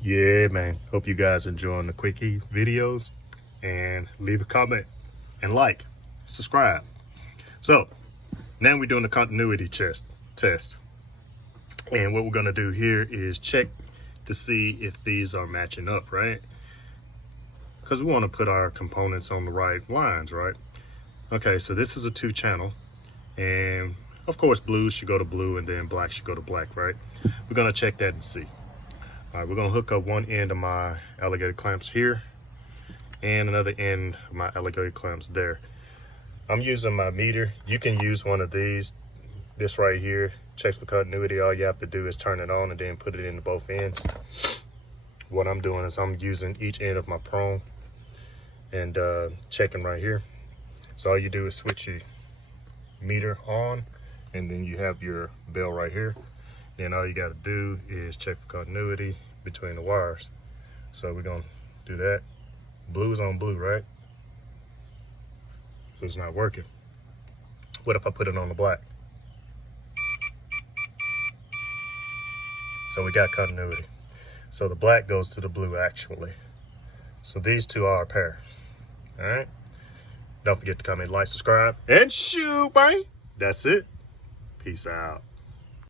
Yeah, man. Hope you guys enjoying the quickie videos, and leave a comment and like, subscribe. So now we're doing the continuity test. And what we're gonna do here is check to see if these are matching up, right? Because we want to put our components on the right lines, right? Okay, so this is a 2-channel, and of course blue should go to blue and then black should go to black, right? We're gonna check that and see. All right, we're gonna hook up one end of my alligator clamps here and another end of my alligator clamps there. I'm using my meter. You can use one of these. This right here checks for continuity. All you have to do is turn it on and then put it into both ends. What I'm doing is I'm using each end of my prong and checking right here. So all you do is switch your meter on, and then you have your bell right here. Then all you got to do is check for continuity between the wires. So we're gonna do that. Blue is on blue, right? So it's not working. What if I put it on the black? So we got continuity. So the black goes to the blue actually. So these two are a pair. All right. Don't forget to comment, like, subscribe, and shoot, bye. That's it. Peace out.